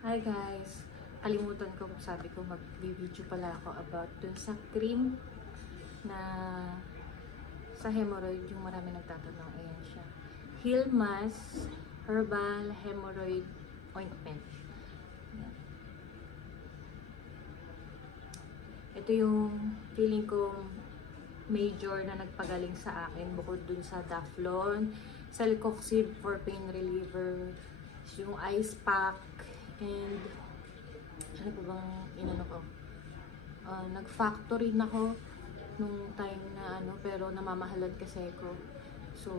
Hi guys! Kalimutan ko, sabi ko mag-video pala ako about dun sa cream na sa hemorrhoid, yung marami nagtatanong. Ayan siya. Heal Mask Herbal Hemorrhoid Ointment. Ayan. Ito yung feeling kong major na nagpagaling sa akin bukod dun sa Daflon, Celecoxib for pain reliever, yung ice pack, and ano pa bang inano ko? Nag-factory na ako nung time na pero namamahalan kasi ko. So,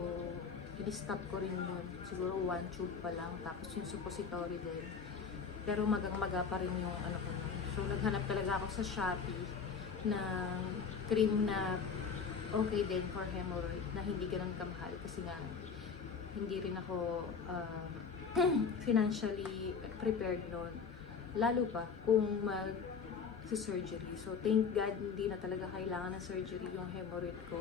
i-stop ko rin yun. Siguro 1 tube pa lang. Tapos yung suppository din. Pero magang-maga pa rin yung ano ko nun. So, naghanap talaga ako sa Shopee ng cream na okay din for hemorrhoid na hindi ganun kamahal kasi nga hindi rin ako financially prepared noon. Lalo pa kung mag-surgery. So, thank God, hindi na talaga kailangan ng surgery yung hemorrhoid ko.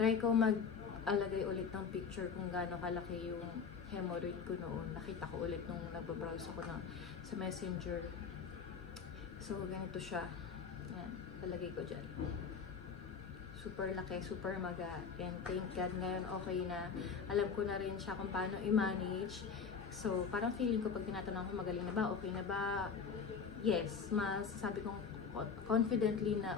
Try ko mag-alagay ulit ng picture kung gaano kalaki yung hemorrhoid ko noon. Nakita ko ulit nung nagbabrowse ako sa Messenger. So, ganito siya. Yan, palagay ko dyan. Super laki, super maga. And thank God ngayon okay na. Alam ko na rin siya kung paano i-manage. So, parang feeling ko pag tinatanong ko magaling na ba, okay na ba? Yes, masasabi kong confidently na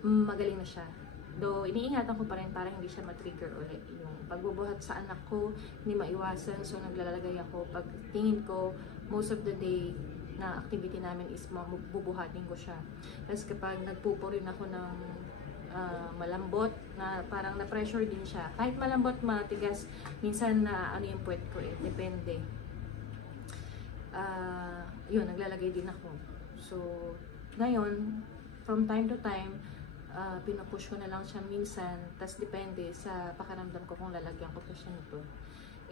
magaling na siya. Though, iniingatan ko pa rin para hindi siya matrigger ulit. Yung pagbubuhat sa anak ko, hindi maiwasan. So, naglalagay ako. Pag tingin ko, most of the day, na activity namin is bubuhatin ko siya. Tapos kapag nagpupo rin ako ng malambot, na parang na-pressure din siya. Kahit malambot, matigas, minsan na ano yung puwet ko depende. Yun, naglalagay din ako. So, ngayon, from time to time, pinupush ko na lang siya minsan, tas depende sa pakaramdam ko kung lalagyan ko pa siya nito.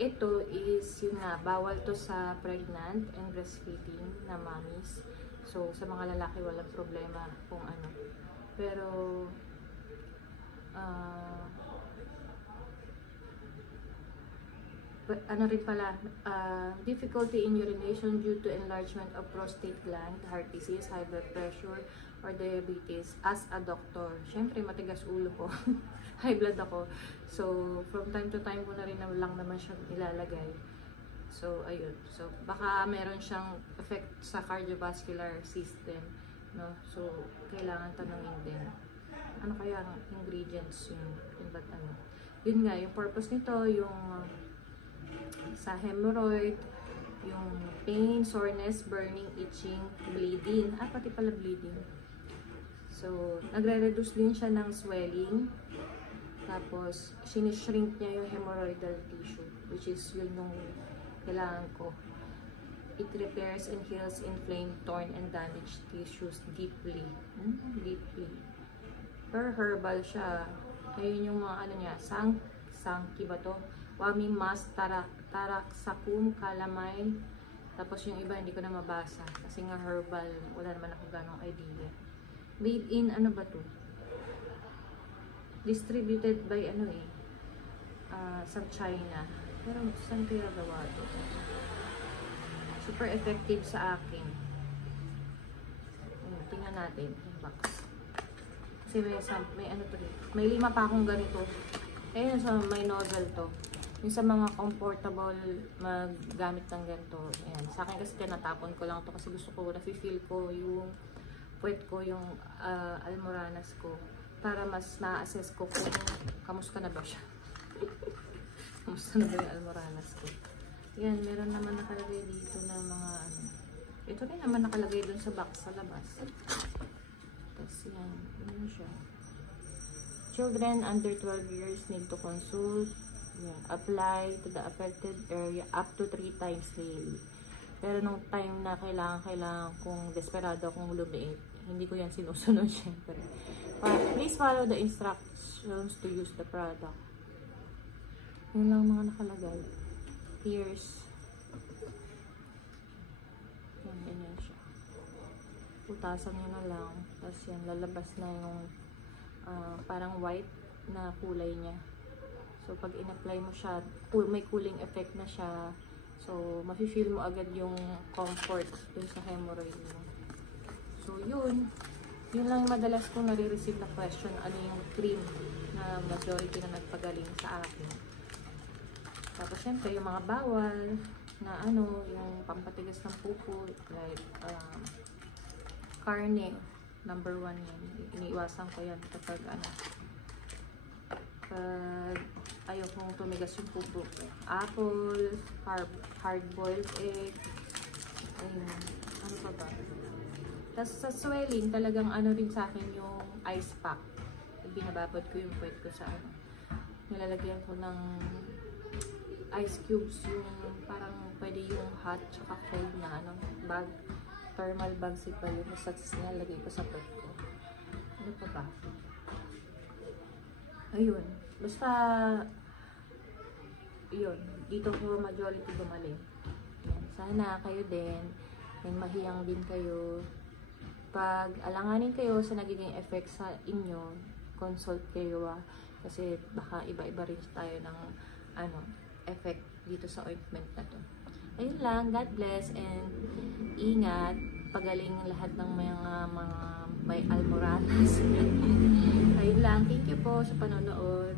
Ito is, yun nga, bawal to sa pregnant and breastfeeding na mommies. So, sa mga lalaki, walang problema kung ano. Pero, ano rin pala, difficulty in urination due to enlargement of prostate gland, heart disease, high blood pressure, or diabetes. As a doctor, syempre matigas ulo ko, high blood ako. So, from time to time ko na rin lang naman siya ilalagay. So, ayun. So, baka meron siyang effect sa cardiovascular system, no? So, kailangan tanongin din. Ano kaya ang ingredients yung ba't ano? Yun nga, yung purpose nito, yung sa hemorrhoid, yung pain, soreness, burning, itching, bleeding. Pati pala bleeding. So, nagre-reduce din siya ng swelling. Tapos, sinishrink niya yung hemorrhoidal tissue, which is yun yung kailangan ko. It repairs and heals inflamed, torn, and damaged tissues deeply. Deeply. Per herbal siya. Ayun yung mga ano niya, sangki ba to? Wami mas, taraksakum, calamine. Tapos yung iba hindi ko na mabasa. Kasi nga herbal, wala naman ako ganong idea. Made in, ano ba to? Distributed by sa China. Pero saan kaya gawa to? Super effective sa akin. Tingnan natin yung box. Kasi may ano to, may 5 pa akong ganito. Ayun, so may nozzle to. Yung sa mga comfortable maggamit ng ganito. Ayan. Sa akin kasi tinatapon ko lang to kasi gusto ko, nafe-feel ko yung puwet ko, yung almoranas ko. Para mas na-assess ko kung kamusta na ba siya. Kamusta na ba yung almoranas ko. Yan, meron naman nakalagay dito na mga ano. Ito rin naman nakalagay dun sa box sa labas. Tapos yan, ano siya. Children under 12 years need to consult. Yan, apply to the affected area up to 3 times daily. Pero nung time na kailangan kung desperado akong lumiit, hindi ko yan sinusunod syempre. But please follow the instructions to use the product. Yun lang mga nakalagay. Here's yan, ganyan siya. Putasan nyo na lang. Tapos yan, lalabas na yung parang white na kulay niya. So, pag in-apply mo siya, may cooling effect na siya. So, mafe-feel mo agad yung comfort dun sa hemorrhoid mo. So, yun. Yun lang madalas kong nare-receive na question, ano yung cream na majority na nagpagaling sa akin. Tapos, syempre, yung mga bawal na ano, yung pampatigas ng pupo, like, karne, number 1 yan. Iniiwasan ko yan kapag ano, pag ayaw kong tumigas yung pupo ko. Apple, hard-boiled egg, ayun, ano pa ba? Tapos sa swelling, talagang ano rin sa akin yung ice pack. Binababad ko yung puwet ko sa ano. Nilalagyan ko ng ice cubes, yung parang pwede yung hot tsaka cold na ano, bag. Thermal bag pa yun. Basta nilalagay ko sa puwet ko. Ano pa ba? Ayun. Basta, yun. Dito ko majority gumaling. Yan. Sana kayo din, may mahiyang din kayo. Pag alanganin kayo sa nagiging effect sa inyo, consult kayo kasi baka iba-iba rin tayo ng ano, effect dito sa ointment na to. Ayun lang, God bless and ingat, pagaling lahat ng mga may almoranas. Ayun lang, thank you po sa panonood.